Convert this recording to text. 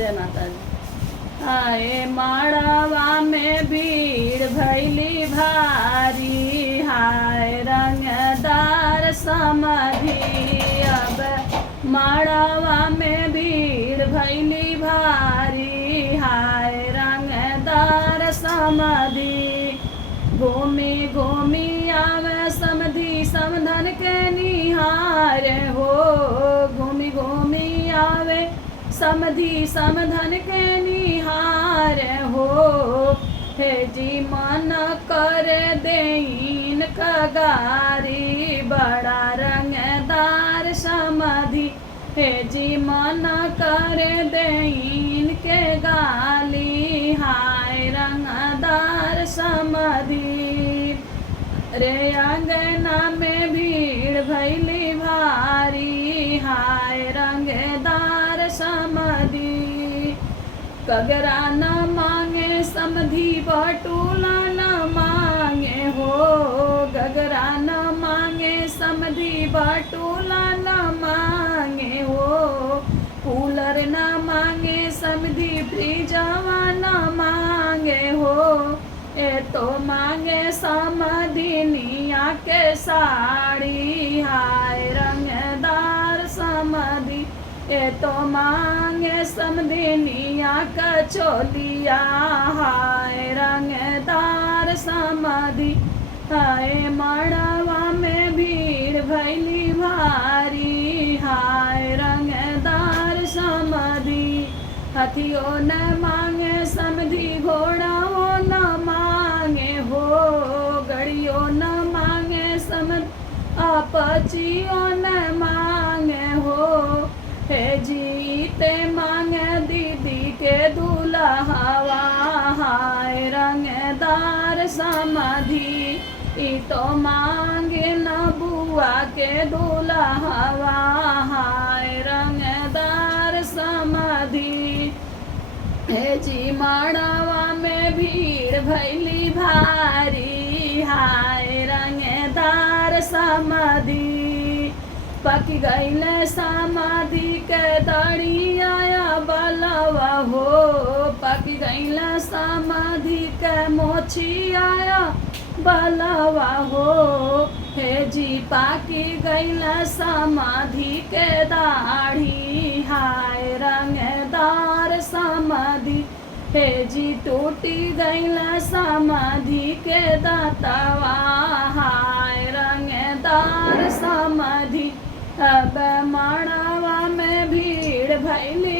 जय माता दी। आए माड़वा में भीड़ भैली भारी, हाय रंगदार समाधि। अब माड़वा में भीड़ भैली भारी, हाय रंगदार समाधि। घूमी घूमी आवे समधि समधन के निहार हो, घूमी घूमी आवे समधि समधन के निहार हो। हे जी मन कर देन कगारी, बड़ा रंगदार समाधि। हे जी मन कर देन के गाली, हाय रंगदार समाधि। रे अंगना में भीड़ भैली भारी, हाय रंगदार समाधि। कगरा न मांगे समधि बटूला न मांगे हो, गगरा न मांगे समधि बटूला न मांगे हो। कूलर न मांगे समधि फ्रीजवा न मांगे हो। ए तो मांगे समधिनिया के साड़ी, हाय रंगदार समाधि। ए तो मांगे समधिनिया का चोलिया, हाय रंगदार समाधि। हाय मड़वा में भीड़ भैली भारी, हाय रंगदार समाधि। हथियो न मांगे समधि घोड़ाओ न मांगे हो, गड़ियों न मांगे समधि अपचियों न मांगे हो। हे जीते मांगे दीदी के दूल्हा, हाय रंगदार समाधि। ई तो मांगे न बुआ के दूल्हा, हाय रंगदार समाधि। हे जी माड़वा में भीड़ भैली भारी, हाय रंगदार समाधि। पक गईल समाधि के दड़िया बलवा हो, पक गईल समाधि के मोछिया बलवा हो। हे जी पाकी गईल समाधि के दाढ़ी, हाय रंगदार समाधि। हे जी टूटी गईल समाधि के दातवा, हाय रंगदार समाधि। अब माड़वा में भीड़ भैली